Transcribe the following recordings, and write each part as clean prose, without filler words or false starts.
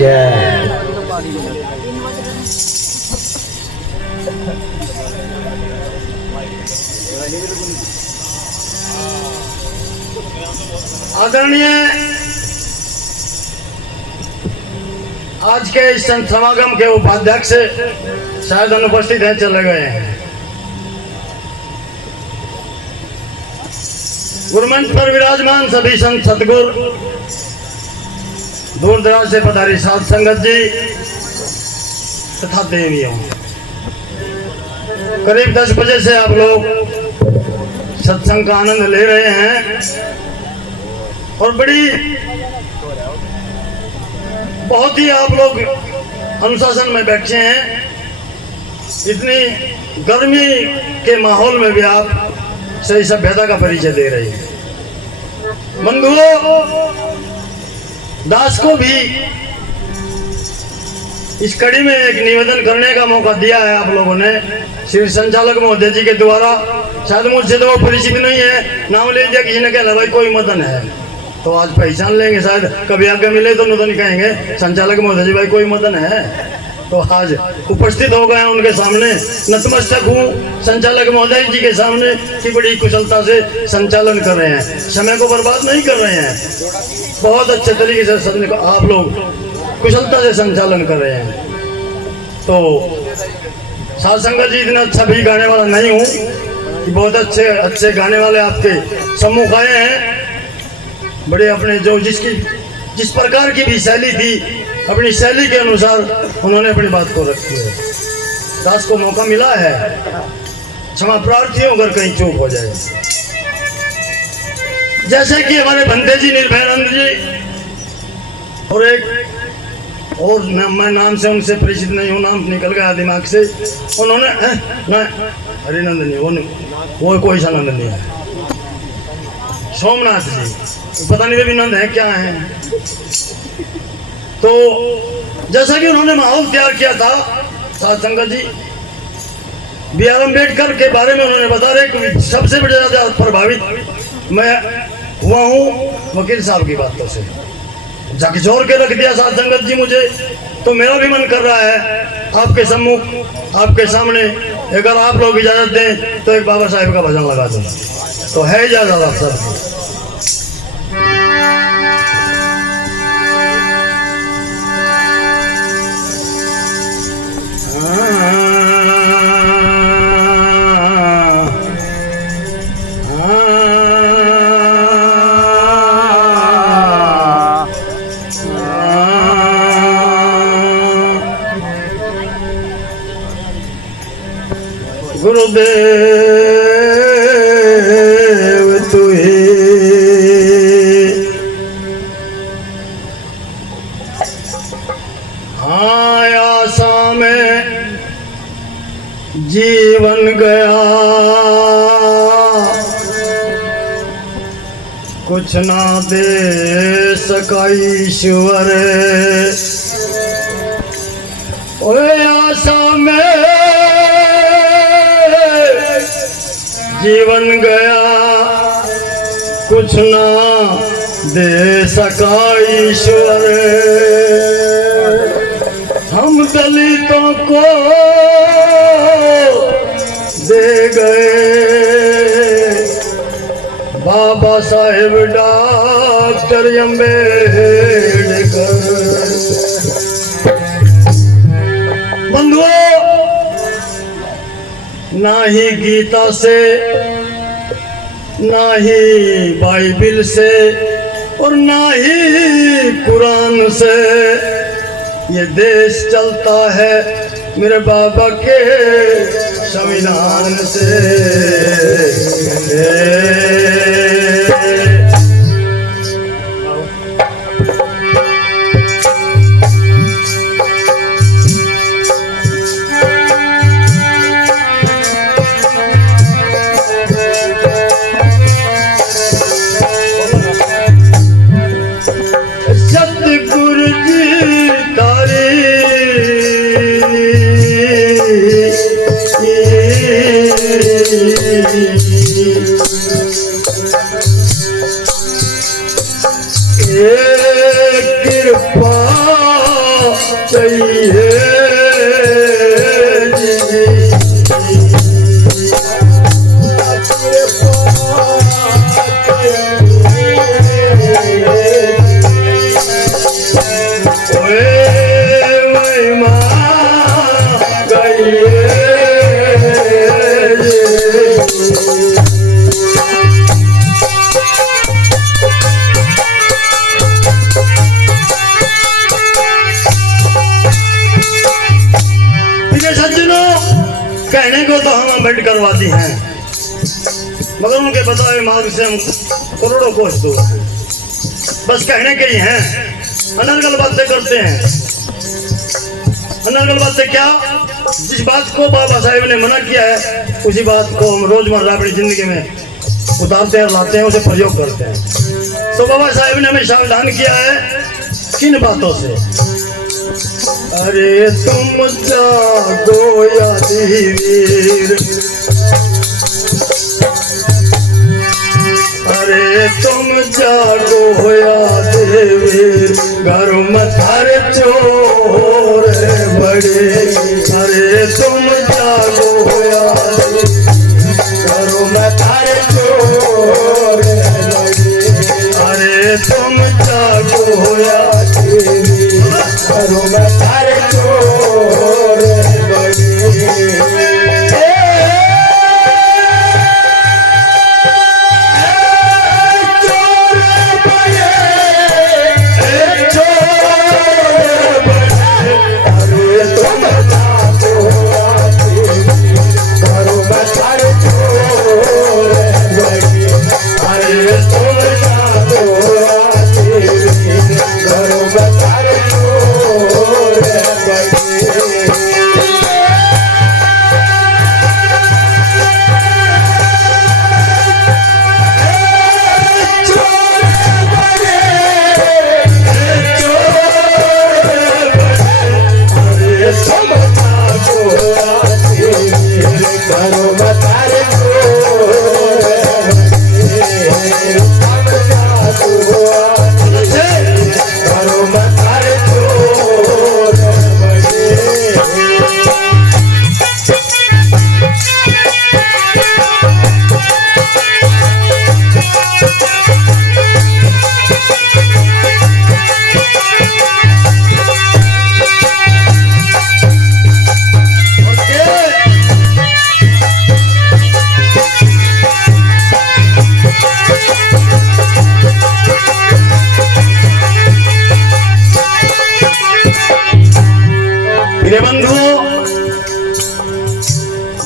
जय। आदरणीय आज के इस संत समागम के उपाध्यक्ष शायद अनुपस्थित हैं, चले गए हैं। गुरुमंच पर विराजमान सभी संत सतगुर, दूर दराज से पधारी साध संगत जी तथा देवियों, करीब 10 बजे से आप लोग सत्संग का आनंद ले रहे हैं और बहुत ही आप लोग अनुशासन में बैठे हैं। इतनी गर्मी के माहौल में भी आप सही सभ्यता का परिचय दे रहे हैं। बंधुओं, दास को भी इस कड़ी में एक निवेदन करने का मौका दिया है आप लोगों ने श्री संचालक महोदय जी के द्वारा। शायद मुझसे तो वो परिचित नहीं है, नाम ले दिया किसी ने, कहा भाई कोई मदन है, तो आज पहचान लेंगे। शायद कभी आगे मिले तो नहीं कहेंगे संचालक महोदय जी भाई कोई मदन है, तो आज उपस्थित हो गए उनके सामने। नतमस्तक हूँ संचालक महोदय जी के सामने कि बड़ी कुशलता से संचालन कर रहे हैं, समय को बर्बाद नहीं कर रहे हैं, बहुत अच्छे तरीके से आप लोग कुशलता से संचालन कर रहे हैं। तो साध संगत जी, इतना अच्छा भी गाने वाला नहीं हूँ कि बहुत अच्छे गाने वाले आपके सम्मुख आए हैं। बड़े अपने जो जिस प्रकार की भी शैली थी, अपनी शैली के अनुसार उन्होंने अपनी बात को रखी है। दास को मौका मिला है, क्षमा प्रार्थी हूं अगर कहीं चूक हो जाए। जैसे कि हमारे बंदे जी निर्भयानंद जी और एक और मैं नाम से उनसे परिचित नहीं हूँ, नाम निकल गया दिमाग से, उन्होंने हरिनंदनी, वो कोई सा नंद नहीं है, सोमनाथ जी, पता नहीं भी नंद है क्या है। तो जैसा कि उन्होंने माहौल तैयार किया था, साध संगत जी B.R. अम्बेडकर के बारे में उन्होंने बता रहे, सबसे बड़े ज्यादा प्रभावित मैं हुआ हूँ वकील साहब की बातों से। झकझोर के रख दिया साध संगत जी मुझे, तो मेरा भी मन कर रहा है आपके सम्मुख, आपके सामने, अगर आप लोग इजाजत दें तो एक बाबा साहेब का भजन लगा दूं। तो है इजाजत आप सब? गुरुदेव तुहे हाँ आशा में जीवन गया, कुछ ना दे सका ईश्वर, ओए आशा में जीवन गया, कुछ ना दे सका ईश्वर। हम दलितों को दे गए बाबा साहेब डॉक्टर अम्बेडकर। बंधुओं, ना ही गीता से, ना ही बाइबिल से और ना ही कुरान से ये देश चलता है, मेरे बाबा के संविधान से। चाहिए कहने को तो हम बेट करवाती हैं, मगर उनके बताए मार्ग से हम करोड़ों कोस दूर हैं। बस कहने के ही हैं, अनर्गल बातें करते हैं। अनर्गल बातें क्या? जिस बात को बाबा साहेब ने मना किया है उसी बात को हम रोजमर्रा अपनी जिंदगी में उतारते हैं, लाते हैं, उसे प्रयोग करते हैं। तो बाबा साहेब ने हमें सावधान किया है किन बातों से? अरे तुम जागो यादीवीर, अरे तुम जागो यादीवीर, घर में थारे चोर बड़े। अरे तुम जागो यादीवीर, घर में थारे चोर बड़े। अरे तुम जागो यादीवीर, घरों में थारे चोर बड़े।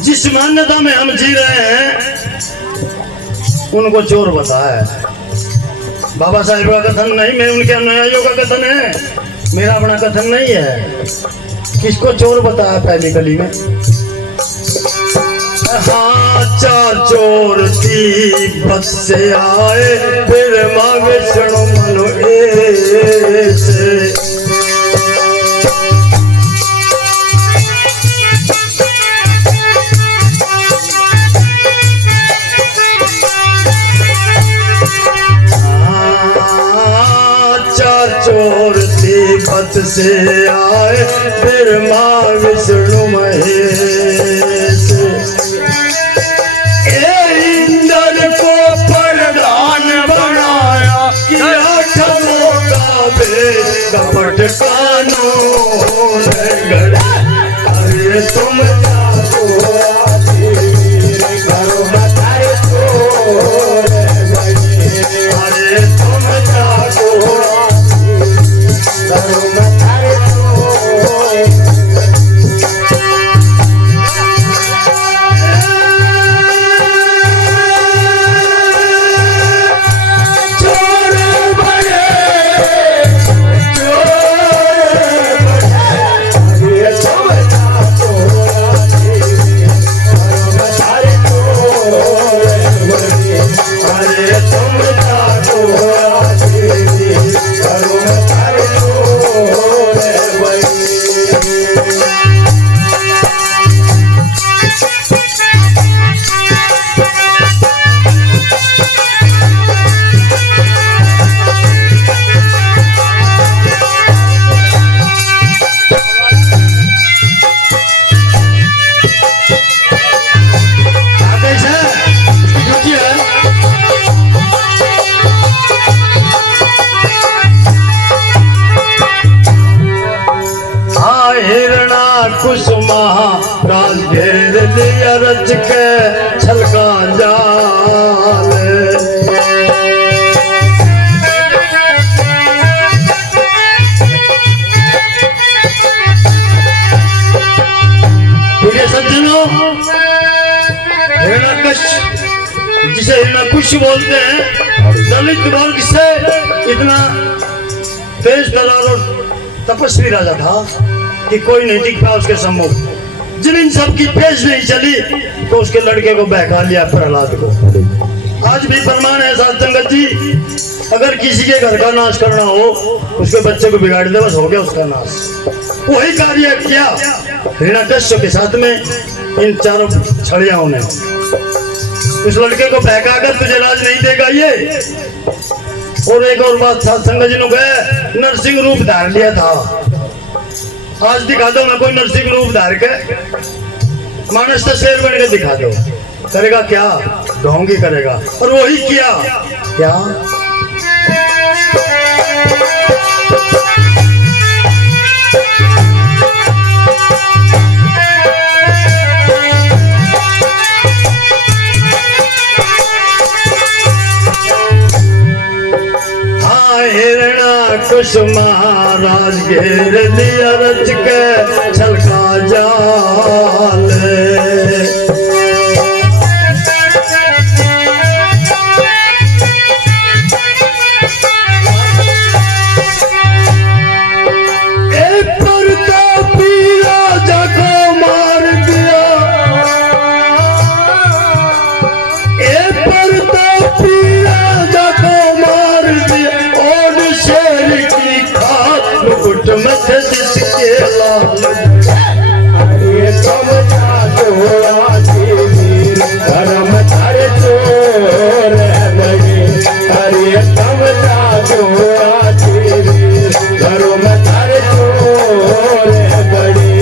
जिस मान्यता में हम जी रहे हैं उनको चोर बताया है। बाबा साहेब का कथन नहीं, मैं उनके अनुयायियों का कथन है, मेरा अपना कथन नहीं है। किसको चोर बताया पहली कली में? हाँ, चार चोर तिब्बत से आए, फिर मांगे शरणो मनो ऐसे। चोर तिब्बत से आए, फिर माँ विष्णु महेश। इंद्र को प्रधान बनाया, किया ठगों का भेष, कपट कानून गढ़ा। अरे तुम जागो घरों में थारे चोर बड़े। अरे तुम जागो घरों में थारे चोर। रच के छलका जाल। प्रिय सज्जनों, हिरण्यकश्यप जिसे हिरण्यकुश बोलते हैं, दलित वर्ग से इतना तेज तर्रार और तपस्वी राजा था कि कोई नहीं टिक पाया उसके सम्मुख। जिन इन सब की पेश नहीं चली तो उसके लड़के को बहका लिया, प्रहलाद को। आज भी प्रमाण है साध संगत जी, अगर किसी के घर का नाश करना हो, उसके बच्चे को बिगाड़ दे, बस हो गया उसका नाश। वही कार्य किया हिरण्यकश्यप के साथ में इन चारों छड़ियाओं ने। उस लड़के को बहका कर तुझे राज नहीं देगा ये। और एक और बात, साध संगत जी ने गए नरसिंह रूप धार लिया था। आज दिखा दो ना कोई नरसिंह रूप धार के, मानस तो शेर बन के दिखा दो, करेगा क्या? ढोंगी करेगा। और वही किया क्या? हिरण्यकुश महाराज घेर लिया रच के छलका जाल। प्रतापी राजा को मार दिया, प्रतापी राजा को मार दिया। शेर की खाक मुकुट मत जिसके लाल। अरे समझा दो वीर धर्म तारे चोर बड़े। अरे समझा दो वीर धर्म तारे चोर बड़े।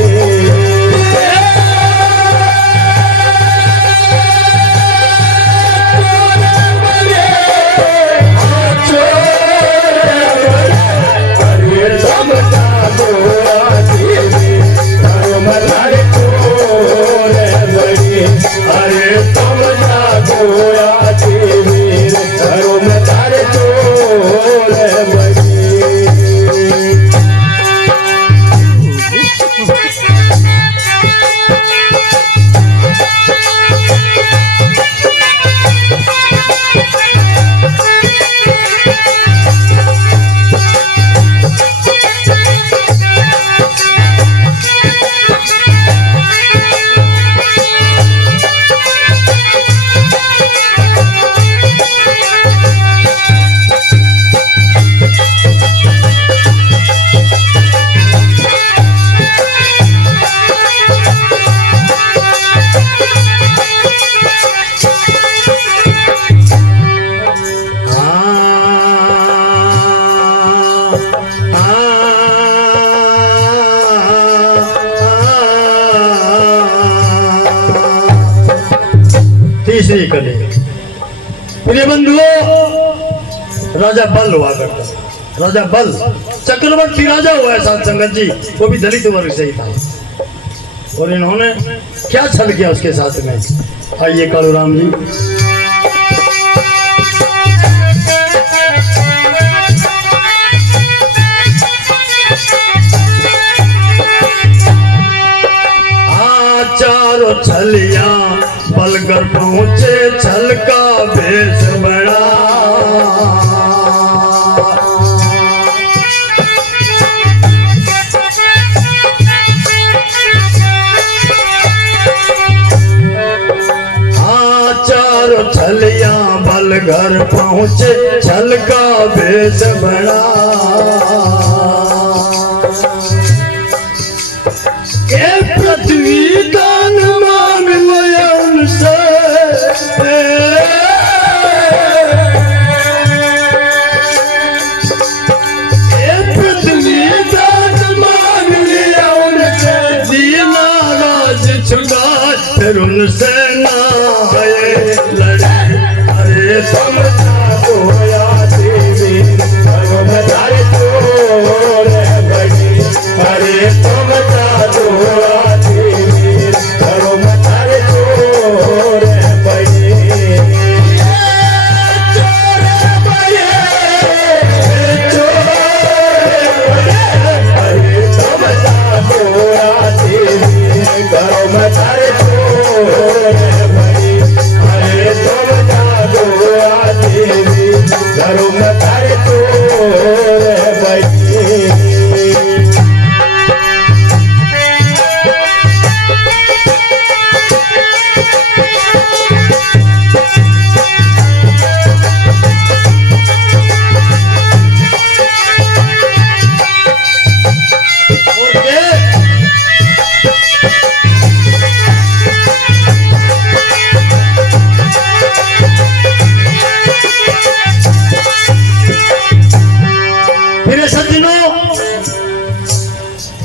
तीसरी कली, प्रिय बंधुओं, राजा बल हुआ करता। राजा बल चक्रवर्ती राजा हुआ है साध संगत जी, वो भी दलित वर्ग से ही था। और इन्होंने क्या छल किया उसके साथ में, आइए कालूराम जी। चारों छलिया बलगर पहुंचे, छल का भेष बड़ा। चारों छलिया बलगर पहुंचे, छल का भेष बड़ा। पृथ्वी दान मांग लिया उनसे, पृथ्वी दान मांग लिया उनसे। दीना राज छुड़ा फिर उनसे ना लड़े। अरे समझा तो या देवी भगवतारे चोर बड़ी। अरे समझा तो या देवी भगवतारे चोर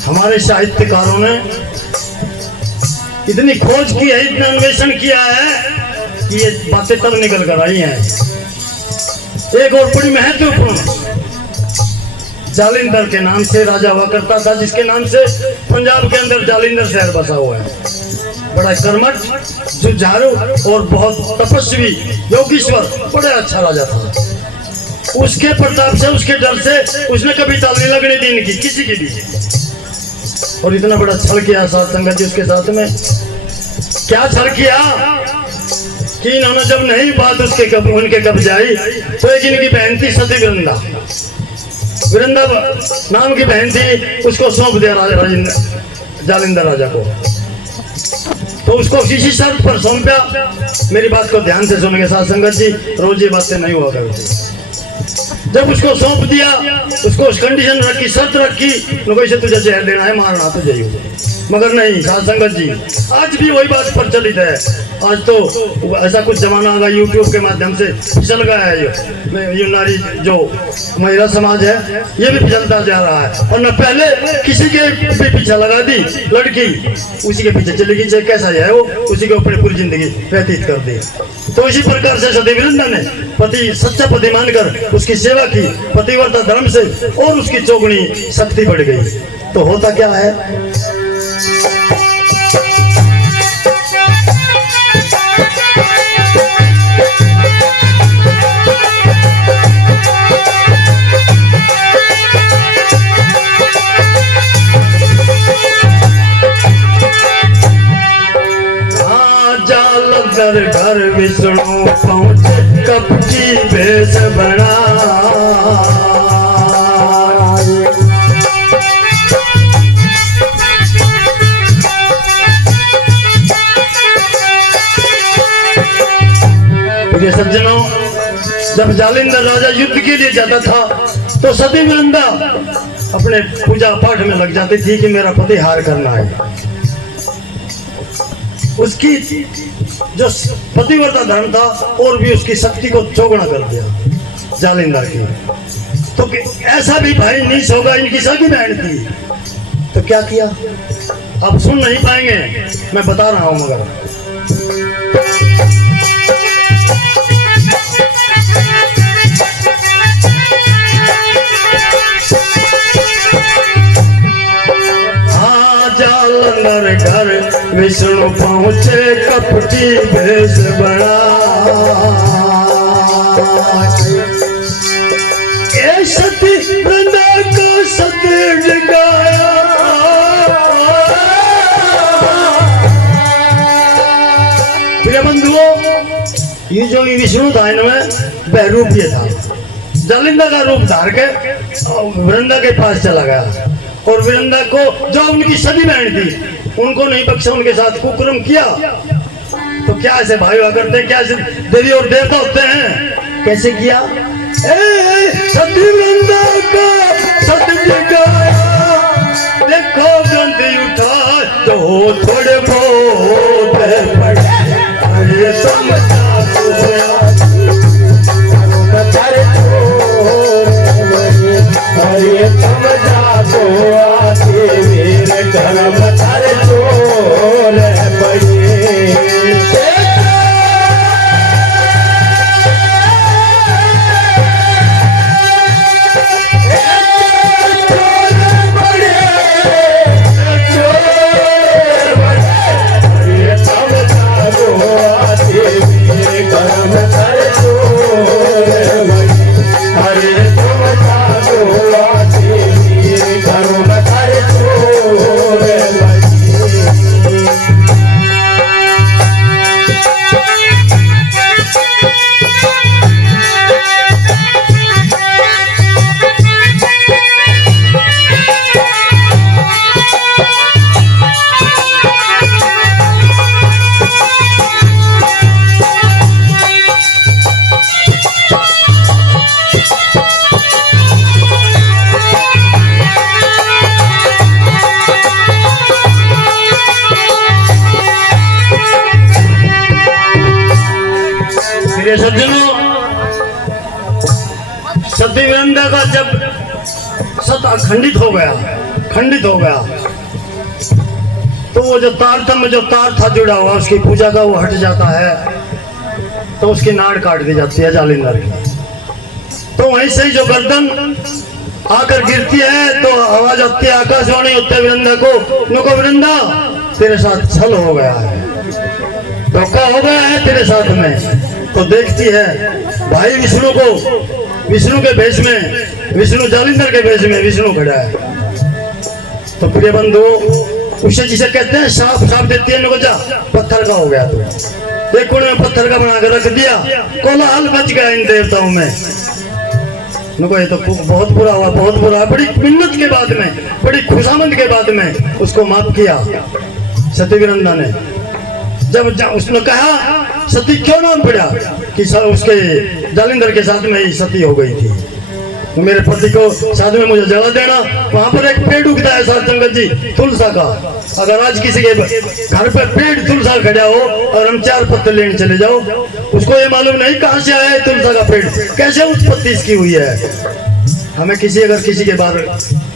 हमारे साहित्यकारों ने इतनी खोज की है, इतना अन्वेषण किया है कि ये बातें तब निकल कर आई हैं। एक और बड़ी महत्वपूर्ण, जालिंधर के नाम से राजा हुआ करता था, जिसके नाम से पंजाब के अंदर जालिंधर शहर बसा हुआ है। बड़ा कर्मठ, जुझारू और बहुत तपस्वी योगीश्वर, बड़ा अच्छा राजा था। उसके प्रताप से, उसके डर से उसने कभी ताल नहीं लगने दी इनकी, किसी की भी। और इतना बड़ा छल किया साथ संगत जी उसके साथ में। क्या छल किया कि इन्होंने जब नहीं बात उनके कब्जे आई तो एक इनकी बहन थी सती वृंदा नाम की बहन थी, उसको सौंप दिया जालिंधर राजा को। तो उसको किसी शर्त पर सौंपा। मेरी बात को ध्यान से सुनेंगे साथ संगत जी, रोज ये बातें नहीं हुआ करती। जब उसको सौंप दिया, उसको उस कंडीशन रखी, शर्त रखी, कोई से तुझे जहर देना है, मारना तुझे ही। मगर नहीं साथ संगत जी, आज भी वही बात प्रचलित है। आज तो ऐसा कुछ जमाना आ गया, यूट्यूब के माध्यम से फिसल गया है। ये नारी जो महिला समाज है, ये भी फिसलता जा रहा है। और न पहले किसी के भी पीछा लगा दी लड़की, उसी के पीछे चली गई, चाहे कैसा है वो, उसी के ऊपर पूरी जिंदगी व्यतीत कर दी। तो इसी प्रकार से सती वृंदा ने पति सच्चा पति मानकर उसकी सेवा की, पतिव्रता धर्म से, और उसकी चौगुनी शक्ति बढ़ गई। तो होता क्या है, घर विष्णु पहुँचे, कपटी भेष बना। प्रिय सज्जनों, जब जालिंधर राजा युद्ध के लिए जाता था तो सती वृंदा अपने पूजा पाठ में लग जाती थी कि मेरा पति हार करना है। उसकी जो पतिव्रता धर्म था और भी उसकी शक्ति को चौगुना कर दिया जालिंधर की। तो ऐसा भी भाई नीच होगा, इनकी सगी बहन थी। तो क्या किया, आप सुन नहीं पाएंगे, मैं बता रहा हूं। मगर जालिंधर घर विष्णु पहुँचे, कपटी भेष बना। ए सती वृंदा को सत्य जगाया, प्रिय बंधुओं, ये जो विष्णु था इनमें बहरूप ये था। जालिंधर का रूप धार के वृंदा के पास चला गया और वृंदा को, जो उनकी सगी बहन थी, उनको नहीं बख्शा, उनके साथ कुकर्म किया। तो क्या ऐसे भाई हुआ करते हैं, क्या ऐसे देवी और देवता होते हैं? कैसे किया? सती वृंदा का सत जगाया, देखो गंदी उठा तो थोड़े बहुत बड़े समझा सज्जनों, सती वृंदा का जब सत खंडित हो गया तो वो जो तारतम्य जो तार था जुड़ा हुआ उसकी पूजा का वो हट जाता है, तो उसकी नाड़ काट दी जाती है जालिंदर की। तो वहीं से ही जो गर्दन आकर गिरती है तो आवाज आती है, आकाशवाणी होते है वृंदा को, नुको वृंदा तेरे साथ छल हो गया है, धोखा हो गया है तेरे साथ में। तो देखती है भाई विष्णु को, विष्णु के भेष में, विष्णु जालिंदर के भेष में विष्णु खड़ा है। तो प्रिय बंधु उसे जिसे कहते हैं साफ साफ देती है, नुको जा पत्थर का हो गया तू, देखो ने पत्थर का बनाकर रख दिया, कोलाहल मच गया इन देवताओं में। नुको ये तो बहुत बुरा हुआ, बहुत बुरा। बड़ी मिन्नत के बाद में, बड़ी खुशामंद के बाद में उसको माफ किया सतीविरंदा ने। जब उसने कहा सती क्यों नाम पड़ा कि उसके जालिंदर के साथ में ही सती हो गई थी, मेरे पति को साथ में मुझे जला देना। वहां पर एक पेड़ उगता है साथ संगत जी, तुलसा का। अगर आज किसी के घर पर पेड़ तुलसा खड़ा हो और हम 4 पत्ते लेने चले जाओ, उसको ये मालूम नहीं कहां से आया है तुलसा का पेड़, कैसे उत्पत्ति इसकी हुई है। हमें अगर किसी के बाहर,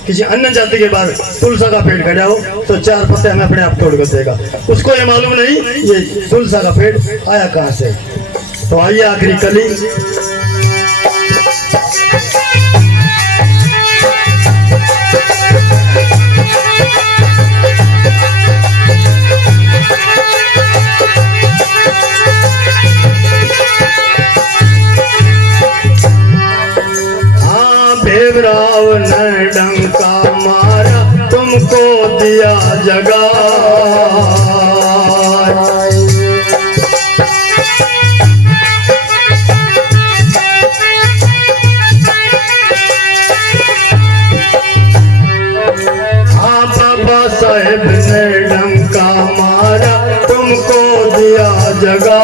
किसी अन्य जाति के बाहर तुलसा का पेड़ खड़ा हो तो 4 पत्ते हमें अपने आप तोड़ कर देगा, उसको ये मालूम नहीं ये तुलसा का पेड़ आया कहां से। तो आइए आखिरी कली राव ने डंका मारा तुमको दिया जगा, हाँ बाबा साहेब ने डंका मारा तुमको दिया जगा।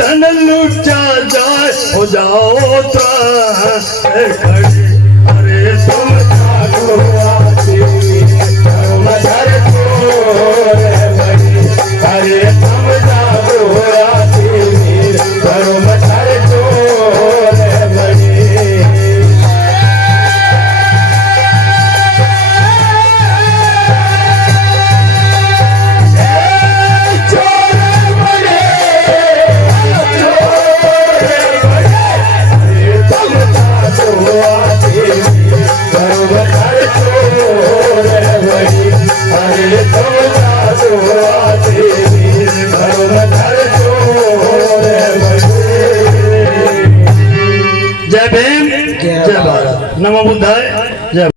धन लुटा जाए हो जाओ खड़े, अरे तुम मदर अरे तुम जय भीम, जय भारत, नमो बुद्धाय, जय।